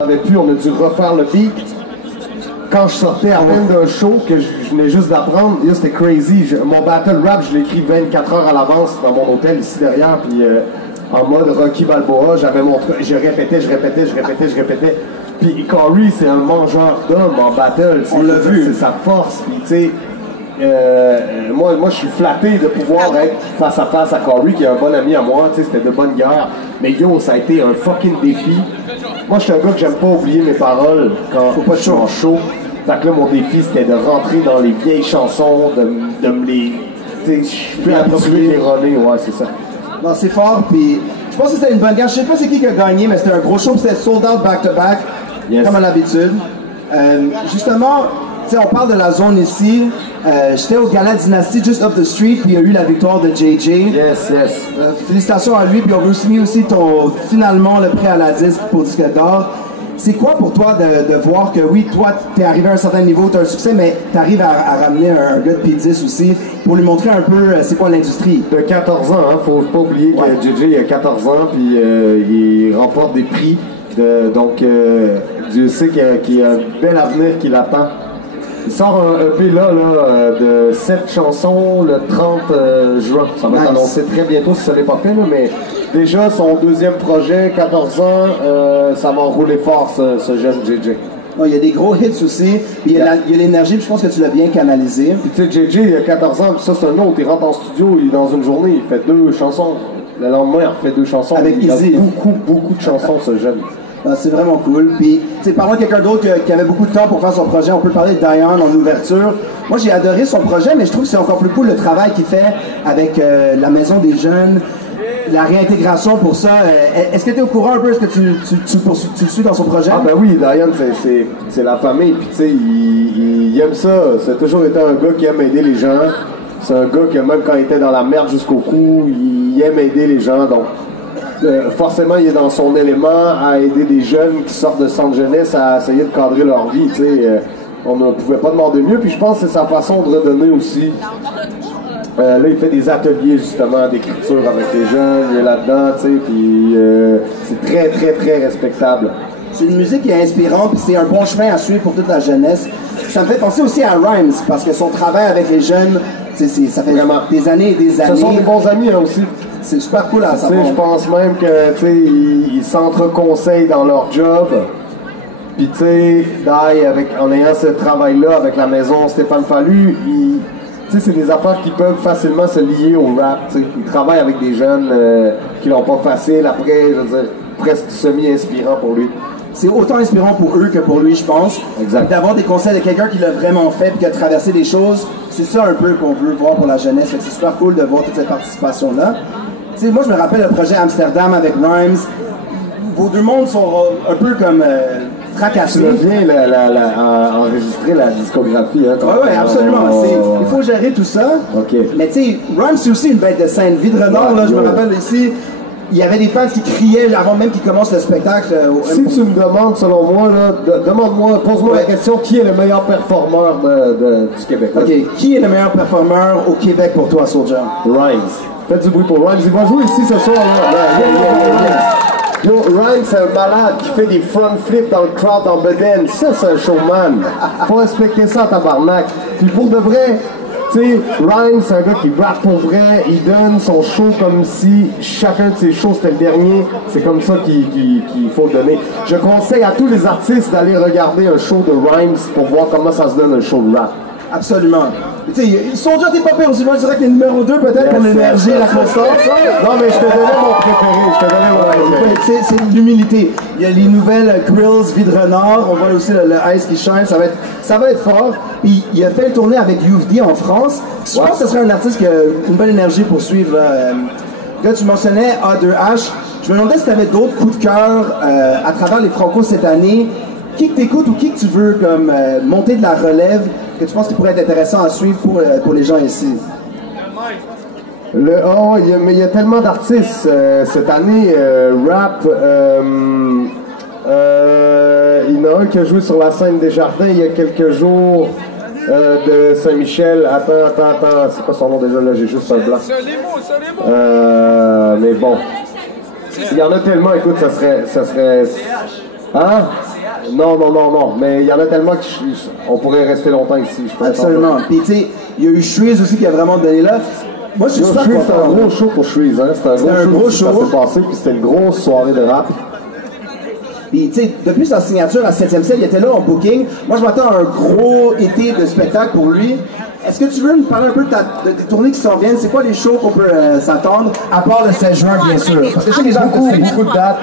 On a dû refaire le beat. Quand je sortais à peine d'un show, que je venais juste d'apprendre, c'était crazy. Mon battle rap, je l'ai écrit 24 heures à l'avance dans mon hôtel ici derrière, puis en mode Rocky Balboa, j'avais mon truc, je répétais. Puis Corey, c'est un mangeur d'hommes en battle. On l'a vu. C'est sa force. Puis tu sais, moi, je suis flatté de pouvoir être face à face à Corey, qui est un bon ami à moi. Tu sais, c'était de bonne guerre. Mais yo, ça a été un fucking défi. Moi, je suis un gars que j'aime pas oublier mes paroles quand je suis en show. Fait que là, mon défi, c'était de rentrer dans les vieilles chansons, de me les... Tu sais, je suis plus habitué les runner, ouais, c'est ça. Non, c'est fort, puis je pense que c'était une bonne guerre. Je sais pas c'est qui a gagné, mais c'était un gros show, c'était sold out back-to-back, comme à l'habitude. Justement, tu sais, on parle de la zone ici. J'étais au Gala Dynasty, just up the street, puis il y a eu la victoire de JJ. Yes. Félicitations à lui, puis on veut signer aussi finalement le prix à la disque pour disque d'or. C'est quoi pour toi de voir que oui, toi, t'es arrivé à un certain niveau, t'as un succès, mais t'arrives à ramener un gars de P10 aussi pour lui montrer un peu c'est quoi l'industrie? De 14 ans, hein, faut pas oublier que JJ a 14 ans, puis il remporte des prix. Donc, Dieu sait qu'il y a un bel avenir qui l'attend. Il sort un EP là, de 7 chansons le 30 juin. Ça va être annoncé très bientôt si ça n'est pas fait, là, mais déjà son deuxième projet, 14 ans, ça va rouler fort ce jeune JJ. Il y a des gros hits aussi, puis il y a l'énergie, puis je pense que tu l'as bien canalisé. Puis tu sais, JJ, il a 14 ans, puis ça c'est un autre, il rentre en studio, dans une journée, il fait 2 chansons. Le lendemain, il refait 2 chansons. Avec Easy. Il a beaucoup de chansons, ce jeune. C'est vraiment cool. Puis, tu sais, parlons de quelqu'un d'autre qui avait beaucoup de temps pour faire son projet. On peut parler de Diane en ouverture. Moi, j'ai adoré son projet, mais je trouve que c'est encore plus cool le travail qu'il fait avec la Maison des Jeunes, la réintégration pour ça. Est-ce que tu es au courant un peu? Est-ce que tu le suis dans son projet? Ah ben oui, Diane, c'est la famille. Puis tu sais, il aime ça. C'est toujours été un gars qui aime aider les gens. C'est un gars qui, même quand il était dans la merde jusqu'au cou, il aime aider les gens. Donc, forcément, il est dans son élément à aider des jeunes qui sortent de centre jeunesse à essayer de cadrer leur vie. Tu sais, on ne pouvait pas demander mieux. Puis je pense que c'est sa façon de redonner aussi. Là, il fait des ateliers justement d'écriture avec les jeunes. Il est là-dedans, tu sais. Puis c'est très respectable. C'est une musique qui est inspirante, puis c'est un bon chemin à suivre pour toute la jeunesse. Ça me fait penser aussi à Rhymes, parce que son travail avec les jeunes, ça fait vraiment des années et des années. Ce sont des bons amis hein, aussi. C'est super cool à savoir. Je pense même que ils s'entreconseillent dans leur job. Puis tu sais, en ayant ce travail-là avec la maison Stéphane Fallu, c'est des affaires qui peuvent facilement se lier au rap. Ils travaillent avec des jeunes qui l'ont pas facile. Après, je veux dire, presque semi-inspirant pour lui. C'est autant inspirant pour eux que pour lui, je pense. Exact. D'avoir des conseils de quelqu'un qui l'a vraiment fait et qui a traversé des choses, c'est ça un peu qu'on veut voir pour la jeunesse. C'est super cool de voir toute cette participation-là. T'sais, moi, je me rappelle le projet Amsterdam avec Rhymes. Vos deux mondes sont un peu comme fracassés. Tu veux bien enregistrer la discographie. Hein, oui, absolument. Il faut gérer tout ça. Okay. Mais tu sais, Rhymes, c'est aussi une bête de scène. Vide-Renard, je me rappelle ici, il y avait des fans qui criaient avant même qu'il commence le spectacle. Si tu me demandes, selon moi, pose-moi la question, qui est le meilleur performeur du Québec? OK. Qui est le meilleur performeur au Québec pour toi, Soulja? Rhymes. Faites du bruit pour Rhymes. Il va jouer ici ce soir. Yo, Rhymes, c'est un malade qui fait des front flips dans le crowd en bedaine. Ça, c'est un showman. Faut respecter ça, tabarnak. Puis pour de vrai, tu sais, Rhymes, c'est un gars qui rappe pour vrai. Il donne son show comme si chacun de ses shows c'était le dernier. C'est comme ça qu'il faut donner. Je conseille à tous les artistes d'aller regarder un show de Rhymes pour voir comment ça se donne un show de rap. Absolument. Tu sais, Soulja, t'es pas pire aussi. Moi, je dirais que t'es numéro 2 peut-être pour l'énergie et la constance. Non, mais je te donnais mon préféré. C'est l'humilité. Il y a les nouvelles Grills Vide-Renard. On voit aussi le Ice qui shine. Ça va être fort. Puis, il a fait une tournée avec Youth D en France. Je pense que ce serait un artiste qui a une bonne énergie pour suivre. Là, tu mentionnais A2H. Je me demandais si tu avais d'autres coups de cœur à travers les Franco cette année. Qui que t'écoutes ou qui que tu veux comme monter de la relève que tu penses qu'il pourrait être intéressant à suivre pour les gens ici? Mais il y a tellement d'artistes cette année. Rap, il y en a un qui a joué sur la scène des Jardins il y a quelques jours de Saint-Michel. Attends, c'est quoi son nom déjà là? J'ai juste un blanc. Mais bon, il y en a tellement. Écoute, ça serait Hein? Non, non, non, non. Mais il y en a tellement qu'on pourrait rester longtemps ici. Je pense. Absolument. Puis tu sais, il y a eu Shreeze aussi qui a vraiment donné là. Moi, je suis super Shreeze, content. c'était un gros show pour Shreeze. Hein? C'était un gros show. Ça s'est passé, puis c'était une grosse soirée de rap. Puis, tu sais, depuis sa signature à 7e ciel, il était là en booking. Moi, je m'attends à un gros été de spectacle pour lui. Est-ce que tu veux nous parler un peu de tes tournées qui s'en viennent? C'est quoi les shows qu'on peut s'attendre? À part le 16 juin, bien sûr. Parce que je sais que les gens ont beaucoup de dates.